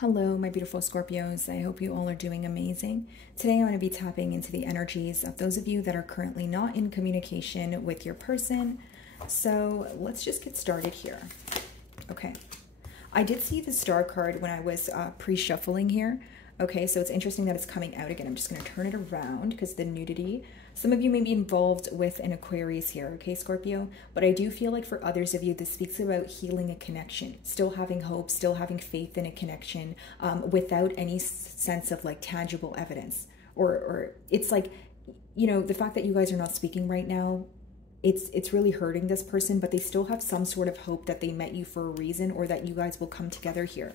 Hello, my beautiful Scorpios. I hope you all are doing amazing. Today, I'm going to be tapping into the energies of those of you that are currently not in communication with your person. So let's just get started here. Okay. I did see the star card when I was pre-shuffling here. Okay, so it's interesting that it's coming out again. I'm just going to turn it around because the nudity. Some of you may be involved with an Aquarius here, okay, Scorpio? But I do feel like for others of you, this speaks about healing a connection, still having hope, still having faith in a connection without any sense of like tangible evidence. Or it's like, you know, the fact that you guys are not speaking right now, it's really hurting this person, but they still have some sort of hope that they met you for a reason or that you guys will come together here.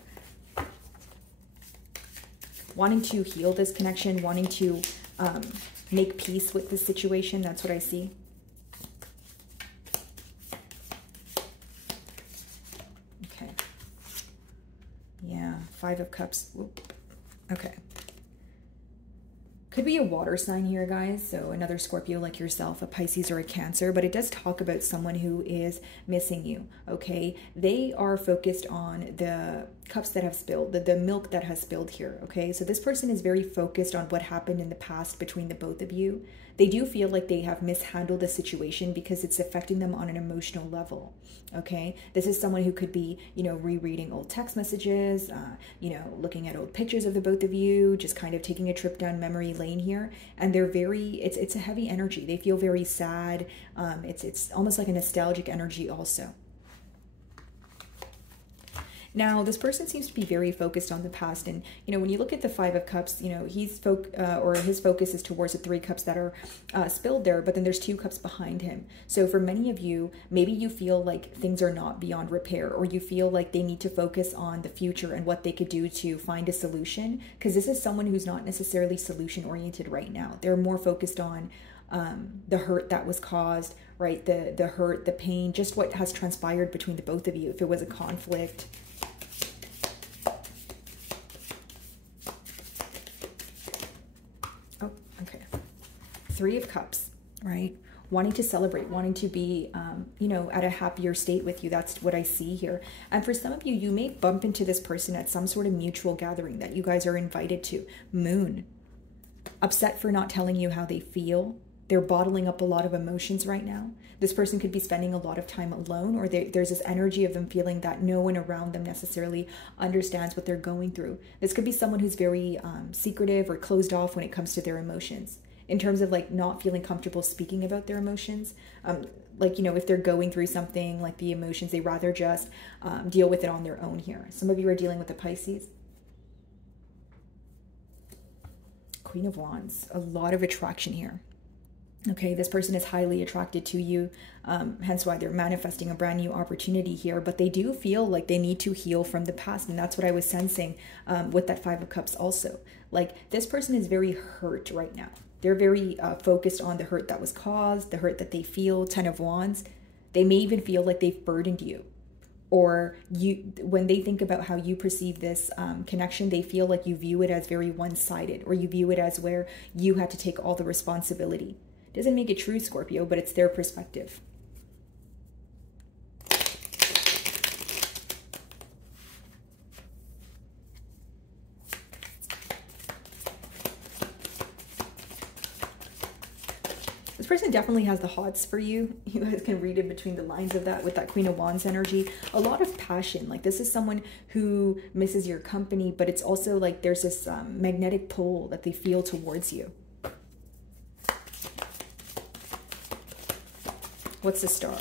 Wanting to heal this connection, wanting to make peace with this situation. That's what I see. Okay. Yeah, Five of Cups. Whoop. Okay. Could be a water sign here, guys. So another Scorpio like yourself, a Pisces or a Cancer, but it does talk about someone who is missing you, okay? They are focused on the cups that have spilled, the milk that has spilled here, okay? So this person is very focused on what happened in the past between the both of you. They do feel like they have mishandled the situation because it's affecting them on an emotional level, okay? This is someone who could be, you know, rereading old text messages, you know, looking at old pictures of the both of you, just kind of taking a trip down memory lane here. And they're very, it's a heavy energy. They feel very sad. It's almost like a nostalgic energy also. Now, this person seems to be very focused on the past. And, you know, when you look at the Five of Cups, you know, his focus is towards the Three Cups that are spilled there, but then there's Two Cups behind him. So for many of you, maybe you feel like things are not beyond repair, or you feel like they need to focus on the future and what they could do to find a solution. Because this is someone who's not necessarily solution oriented right now. They're more focused on the hurt that was caused, right? The hurt, the pain, just what has transpired between the both of you. If it was a conflict. Three of Cups, right? Wanting to celebrate, wanting to be, you know, at a happier state with you. That's what I see here. And for some of you, you may bump into this person at some sort of mutual gathering that you guys are invited to. Moon. Upset for not telling you how they feel. They're bottling up a lot of emotions right now. This person could be spending a lot of time alone, or there's this energy of them feeling that no one around them necessarily understands what they're going through. This could be someone who's very secretive or closed off when it comes to their emotions, in terms of like not feeling comfortable speaking about their emotions. Like, you know, if they're going through something like the emotions, they rather just deal with it on their own here. Some of you are dealing with the Pisces. Queen of Wands, a lot of attraction here. Okay, this person is highly attracted to you, hence why they're manifesting a brand new opportunity here, but they do feel like they need to heal from the past, and that's what I was sensing with that Five of Cups also. Like, this person is very hurt right now. They're very focused on the hurt that was caused, the hurt that they feel. Ten of Wands. They may even feel like they've burdened you. Or you, when they think about how you perceive this connection, they feel like you view it as very one-sided, or you view it as where you had to take all the responsibility. Doesn't make it true, Scorpio, but it's their perspective. This person definitely has the hots for you. You guys can read in between the lines of that with that Queen of Wands energy. A lot of passion. Like, this is someone who misses your company, but it's also like there's this magnetic pull that they feel towards you. What's the star?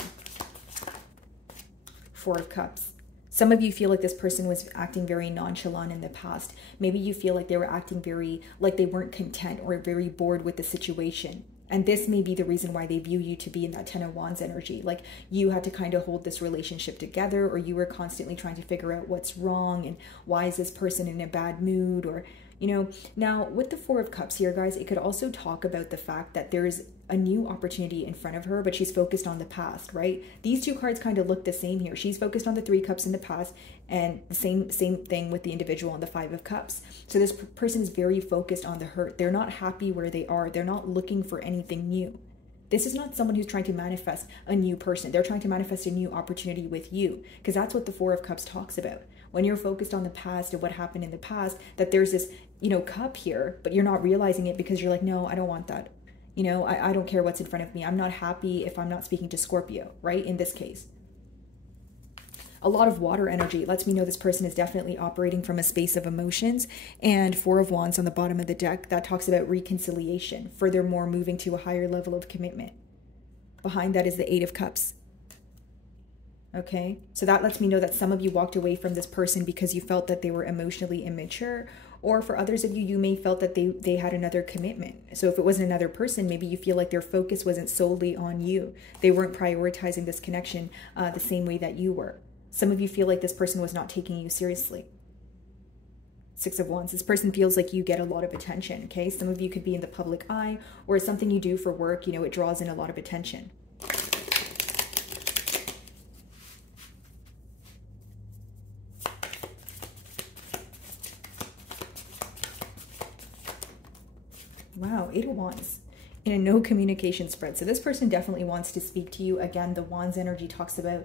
Four of Cups. Some of you feel like this person was acting very nonchalant in the past. Maybe you feel like they were acting very, like they weren't content or very bored with the situation. And this may be the reason why they view you to be in that Ten of Wands energy. Like, you had to kind of hold this relationship together, or you were constantly trying to figure out what's wrong and why is this person in a bad mood, or, you know. Now, with the Four of Cups here, guys, it could also talk about the fact that there's a new opportunity in front of her, but she's focused on the past, right? These two cards kind of look the same here. She's focused on the Three Cups in the past, and the same thing with the individual on the Five of Cups. So this person is very focused on the hurt. They're not happy where they are. They're not looking for anything new. This is not someone who's trying to manifest a new person. They're trying to manifest a new opportunity with you, because that's what the Four of Cups talks about. when you're focused on the past and what happened in the past, that there's this, you know, cup here, but you're not realizing it because you're like, no, I don't want that. You know, I don't care what's in front of me. I'm not happy if I'm not speaking to Scorpio, right? In this case. A lot of water energy lets me know this person is definitely operating from a space of emotions. And Four of Wands on the bottom of the deck, that talks about reconciliation, furthermore moving to a higher level of commitment. Behind that is the Eight of Cups. Okay, so that lets me know that some of you walked away from this person because you felt that they were emotionally immature, or for others of you, you may felt that they had another commitment. So if it wasn't another person, maybe you feel like their focus wasn't solely on you. They weren't prioritizing this connection the same way that you were. Some of you feel like this person was not taking you seriously. Six of Wands. This person feels like you get a lot of attention, okay? Some of you could be in the public eye, or it's something you do for work, you know, it draws in a lot of attention. Wow, Eight of Wands in a no communication spread. So this person definitely wants to speak to you. Again, the Wands energy talks about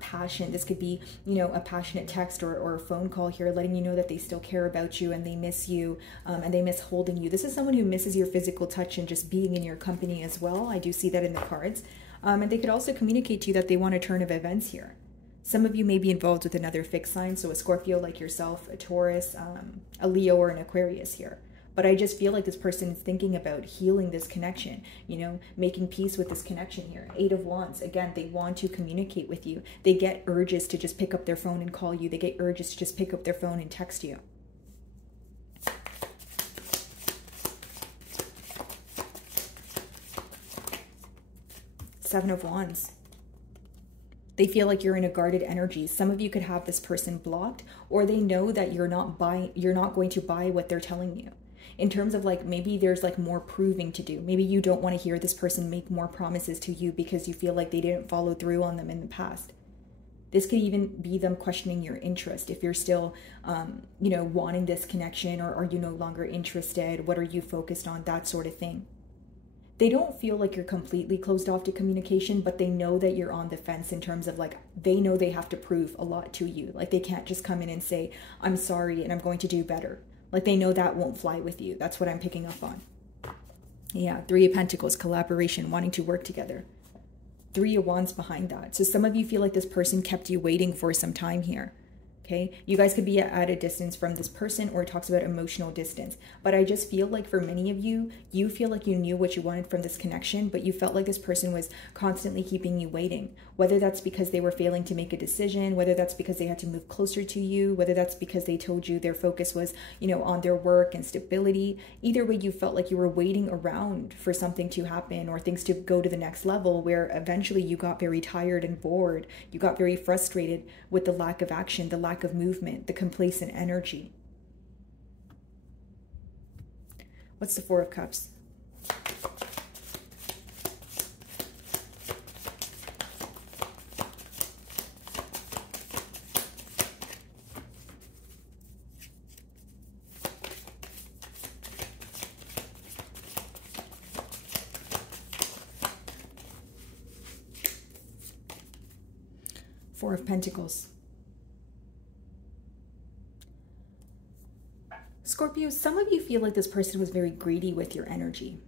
passion. This could be, you know, a passionate text or a phone call here, letting you know that they still care about you and they miss you and they miss holding you. This is someone who misses your physical touch and just being in your company as well. I do see that in the cards. And they could also communicate to you that they want a turn of events here. Some of you may be involved with another fixed sign, so a Scorpio like yourself, a Taurus, a Leo, or an Aquarius here. But I just feel like this person is thinking about healing this connection, you know, making peace with this connection here. Eight of Wands, again, they want to communicate with you. They get urges to just pick up their phone and call you. They get urges to just pick up their phone and text you. Seven of Wands. They feel like you're in a guarded energy. Some of you could have this person blocked, or they know that you're not going to buy what they're telling you. In terms of like, maybe there's like more proving to do. Maybe you don't want to hear this person make more promises to you because you feel like they didn't follow through on them in the past. This could even be them questioning your interest. If you're still, you know, wanting this connection, or are you no longer interested? What are you focused on? That sort of thing. They don't feel like you're completely closed off to communication, but they know that you're on the fence in terms of like, they know they have to prove a lot to you. Like they can't just come in and say, I'm sorry and I'm going to do better. Like they know that won't fly with you. That's what I'm picking up on. Yeah, Three of Pentacles, collaboration, wanting to work together. Three of Wands behind that. So some of you feel like this person kept you waiting for some time here. Okay, you guys could be at a distance from this person, or it talks about emotional distance. But I just feel like for many of you, you feel like you knew what you wanted from this connection, but you felt like this person was constantly keeping you waiting. Whether that's because they were failing to make a decision, whether that's because they had to move closer to you, whether that's because they told you their focus was, you know, on their work and stability. Either way, you felt like you were waiting around for something to happen or things to go to the next level, where eventually you got very tired and bored. You got very frustrated with the lack of action, the lack of movement, the complacent energy. What's the Four of Cups? Four of Pentacles. Scorpio, some of you feel like this person was very greedy with your energy.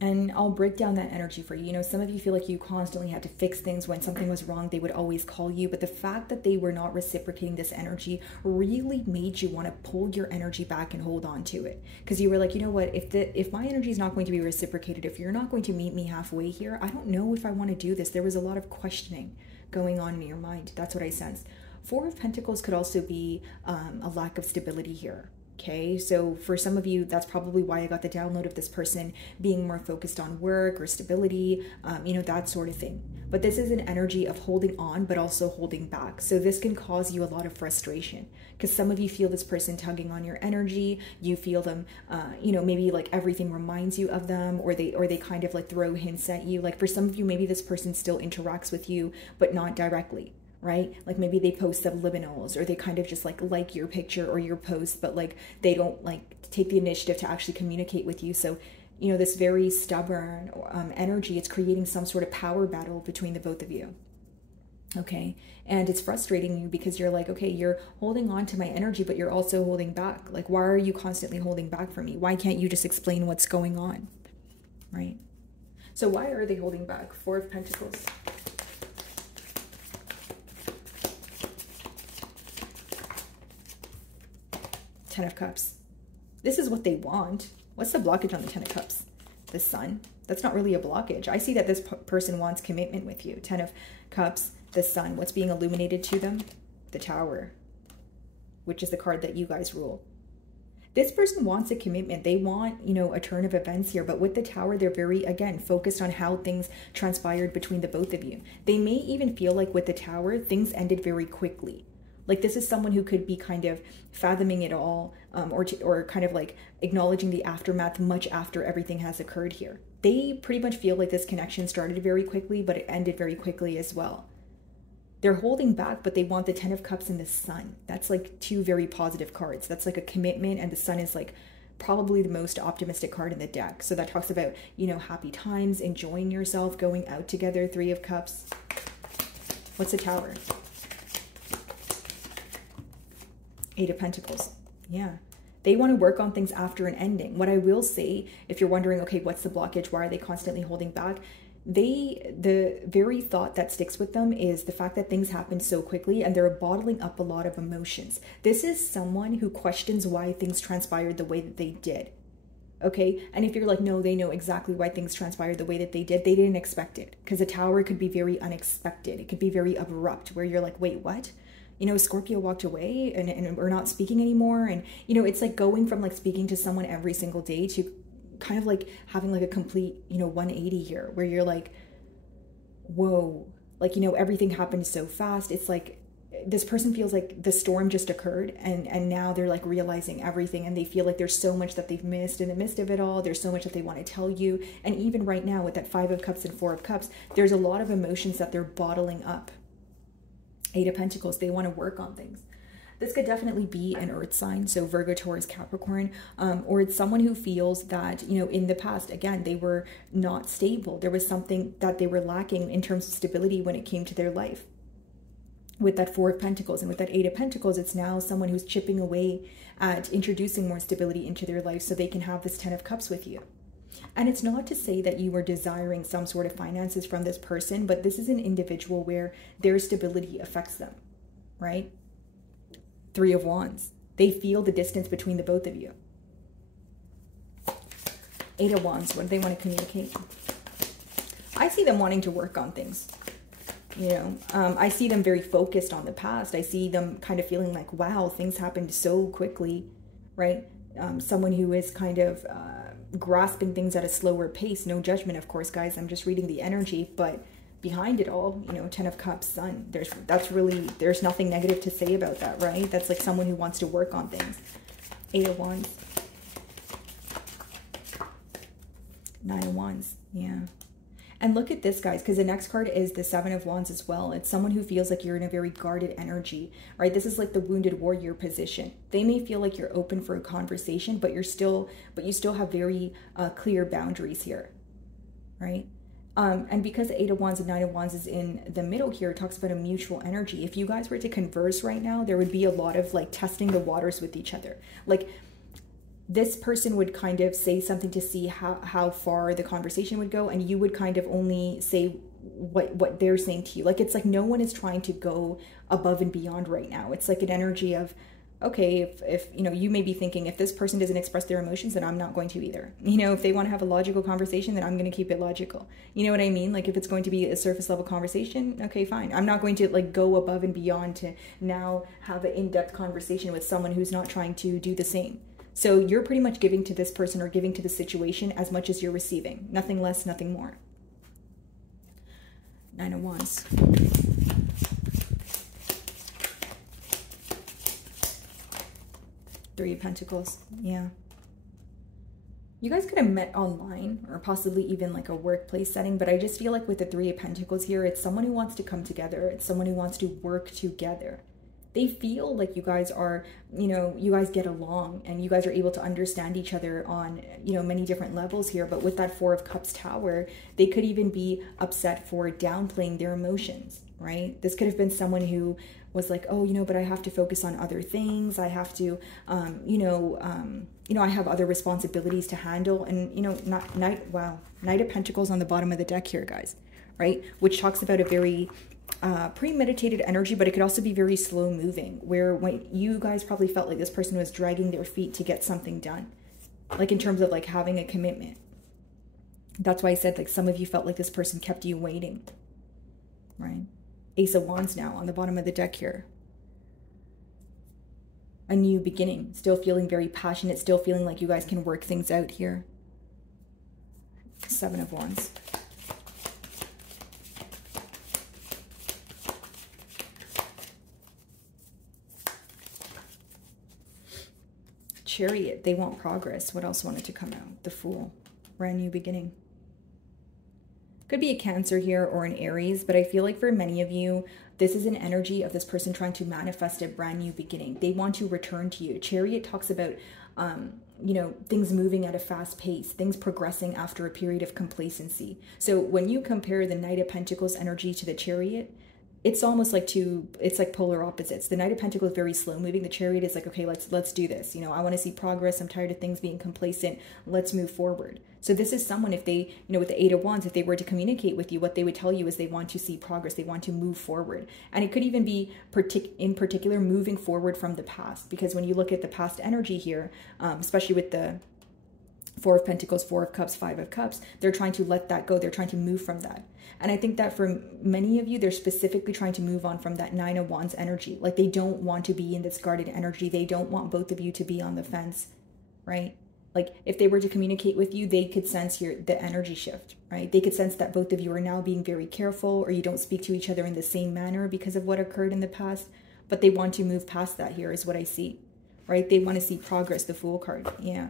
And I'll break down that energy for you. You know, some of you feel like you constantly had to fix things. When something was wrong, they would always call you. But the fact that they were not reciprocating this energy really made you want to pull your energy back and hold on to it. Because you were like, you know what, if my energy is not going to be reciprocated, if you're not going to meet me halfway here, I don't know if I want to do this. There was a lot of questioning going on in your mind. That's what I sensed. Four of Pentacles could also be a lack of stability here. Okay, so for some of you, that's probably why I got the download of this person being more focused on work or stability, you know, that sort of thing. But this is an energy of holding on, but also holding back. So this can cause you a lot of frustration, because some of you feel this person tugging on your energy. You feel them, you know, maybe like everything reminds you of them, or they kind of like throw hints at you. Like for some of you, maybe this person still interacts with you, but not directly. Right? Like maybe they post subliminals, or they kind of just like your picture or your post, but like they don't like take the initiative to actually communicate with you. So, you know, this very stubborn energy, it's creating some sort of power battle between the both of you. Okay. And it's frustrating you because you're like, okay, you're holding on to my energy, but you're also holding back. Like, why are you constantly holding back from me? Why can't you just explain what's going on? Right? So why are they holding back? Four of Pentacles. Ten of Cups. This is what they want. What's the blockage on the Ten of Cups? The Sun. That's not really a blockage. I see that this person wants commitment with you. Ten of Cups, the Sun. What's being illuminated to them? The Tower, which is the card that you guys rule. This person wants a commitment. They want, you know, a turn of events here. But with the Tower, they're very, again, focused on how things transpired between the both of you. They may even feel like with the Tower, things ended very quickly. Like this is someone who could be kind of fathoming it all, or kind of like acknowledging the aftermath much after everything has occurred here. They pretty much feel like this connection started very quickly, but it ended very quickly as well. They're holding back, but they want the Ten of Cups and the Sun. That's like two very positive cards. That's like a commitment, and the Sun is like probably the most optimistic card in the deck. So that talks about, you know, happy times, enjoying yourself, going out together. Three of Cups. What's the Tower? Eight of Pentacles. Yeah. They want to work on things after an ending. What I will say, if you're wondering, okay, what's the blockage? Why are they constantly holding back? The very thought that sticks with them is the fact that things happen so quickly and they're bottling up a lot of emotions. This is someone who questions why things transpired the way that they did. Okay. And if you're like, no, they know exactly why things transpired the way that they did, they didn't expect it, because a Tower could be very unexpected. It could be very abrupt where you're like, wait, what? You know, Scorpio walked away and we're not speaking anymore. And, you know, it's like going from like speaking to someone every single day to kind of like having like a complete, you know, 180 here where you're like, whoa, like, you know, everything happened so fast. It's like this person feels like the storm just occurred and now they're like realizing everything, and they feel like there's so much that they've missed in the midst of it all. There's so much that they want to tell you. And even right now with that Five of Cups and Four of Cups, there's a lot of emotions that they're bottling up. Eight of Pentacles, they want to work on things. This could definitely be an earth sign, so Virgo, Taurus, Capricorn, or it's someone who feels that, you know, in the past, again, they were not stable. There was something that they were lacking in terms of stability when it came to their life. With that Four of Pentacles and with that Eight of Pentacles, it's now someone who's chipping away at introducing more stability into their life so they can have this Ten of Cups with you. And it's not to say that you were desiring some sort of finances from this person, but this is an individual where their stability affects them, right? Three of Wands. They feel the distance between the both of you. Eight of Wands. What do they want to communicate? I see them wanting to work on things. You know, I see them very focused on the past. I see them kind of feeling like, wow, things happened so quickly, right? Someone who is kind of grasping things at a slower pace. No judgment, of course, guys. I'm just reading the energy, but behind it all, you know, Ten of Cups, Sun. There's nothing negative to say about that, right? That's like someone who wants to work on things. Eight of Wands. Nine of Wands. Yeah. And look at this, guys, because the next card is the Seven of Wands as well. It's someone who feels like you're in a very guarded energy, right? This is like the wounded warrior position. They may feel like you're open for a conversation, but you still have very clear boundaries here, right? And because the Eight of Wands and Nine of Wands is in the middle here, it talks about a mutual energy. If you guys were to converse right now, there would be a lot of like testing the waters with each other. Like this person would kind of say something to see how far the conversation would go, and you would kind of only say what they're saying to you. Like it's like no one is trying to go above and beyond right now. It's like an energy of, okay, if you know, you may be thinking, if this person doesn't express their emotions, then I'm not going to either. You know, if they want to have a logical conversation, then I'm going to keep it logical. You know what I mean? Like if it's going to be a surface level conversation, okay, fine. I'm not going to like go above and beyond to now have an in-depth conversation with someone who's not trying to do the same. So you're pretty much giving to this person or giving to the situation as much as you're receiving. Nothing less, nothing more. Nine of Wands. Three of Pentacles. Yeah. You guys could have met online or possibly even like a workplace setting, but I just feel like with the Three of Pentacles here, it's someone who wants to come together. It's someone who wants to work together. They feel like you guys are, you know, you guys get along and you guys are able to understand each other on, you know, many different levels here. But with that Four of Cups Tower, they could even be upset for downplaying their emotions, right? This could have been someone who was like, oh, you know, but I have to focus on other things. I have to, I have other responsibilities to handle. And, you know, Knight of Pentacles on the bottom of the deck here, guys, right? Which talks about a very premeditated energy, but it could also be very slow moving, where when you guys probably felt like this person was dragging their feet to get something done, like in terms of like having a commitment. That's why I said like some of you felt like this person kept you waiting, right? Ace of Wands now on the bottom of the deck here. A new beginning, still feeling very passionate, still feeling like you guys can work things out here. Seven of Wands. Chariot, they want progress. What else wanted to come out? The Fool, brand new beginning. Could be a Cancer here or an Aries, but I feel like for many of you, this is an energy of this person trying to manifest a brand new beginning. They want to return to you. Chariot talks about, things moving at a fast pace, things progressing after a period of complacency. So when you compare the Knight of Pentacles energy to the Chariot, it's almost like it's like polar opposites. The Knight of Pentacles is very slow moving. The Chariot is like, okay, let's do this. You know, I want to see progress. I'm tired of things being complacent. Let's move forward. So this is someone, if they, with the Eight of Wands, if they were to communicate with you, what they would tell you is they want to see progress. They want to move forward. And it could even be in particular moving forward from the past, because when you look at the past energy here, especially with the Four of Pentacles, Four of Cups, Five of Cups, they're trying to let that go. They're trying to move from that. And I think that for many of you, they're specifically trying to move on from that Nine of Wands energy. Like they don't want to be in this guarded energy. They don't want both of you to be on the fence, right? Like if they were to communicate with you, they could sense the energy shift, right? They could sense that both of you are now being very careful, or you don't speak to each other in the same manner because of what occurred in the past. But they want to move past that here is what I see, right? They want to see progress, the Fool card, yeah.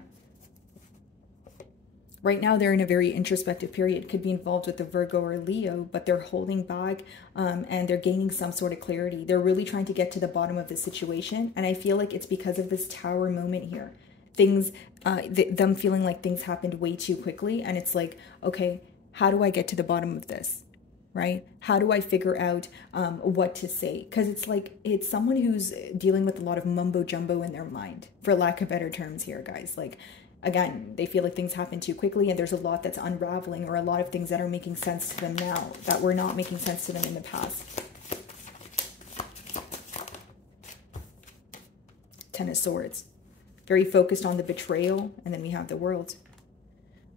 Right now, they're in a very introspective period. Could be involved with the Virgo or Leo, but they're holding back and they're gaining some sort of clarity. They're really trying to get to the bottom of the situation. And I feel like it's because of this Tower moment here. Them feeling like things happened way too quickly. And it's like, okay, how do I get to the bottom of this? Right? How do I figure out what to say? Because it's someone who's dealing with a lot of mumbo jumbo in their mind, for lack of better terms here, guys. Like, again, they feel like things happen too quickly and there's a lot that's unraveling, or a lot of things that are making sense to them now that were not making sense to them in the past. Ten of Swords. Very focused on the betrayal, and then we have the World.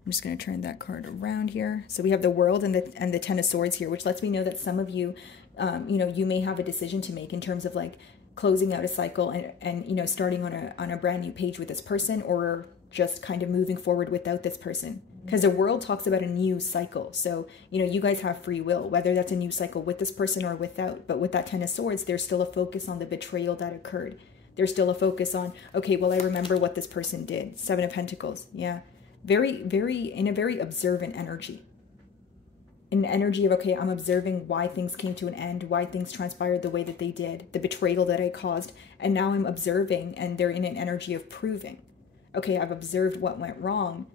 I'm just going to turn that card around here. So we have the World and the Ten of Swords here, which lets me know that some of you, you may have a decision to make in terms of like closing out a cycle and starting on a brand new page with this person, or just kind of moving forward without this person. Because the World talks about a new cycle. So, you guys have free will, whether that's a new cycle with this person or without. But with that Ten of Swords, there's still a focus on the betrayal that occurred. There's still a focus on, okay, well, I remember what this person did. Seven of Pentacles, yeah. In a very observant energy. An energy of, okay, I'm observing why things came to an end, why things transpired the way that they did, the betrayal that I caused. And now I'm observing, and they're in an energy of proving. Okay, I've observed what went wrong.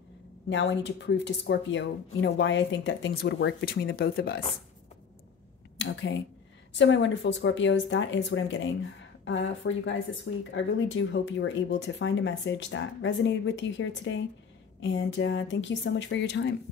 Now I need to prove to Scorpio, why I think that things would work between the both of us. Okay, so my wonderful Scorpios, that is what I'm getting for you guys this week. I really do hope you were able to find a message that resonated with you here today. And thank you so much for your time.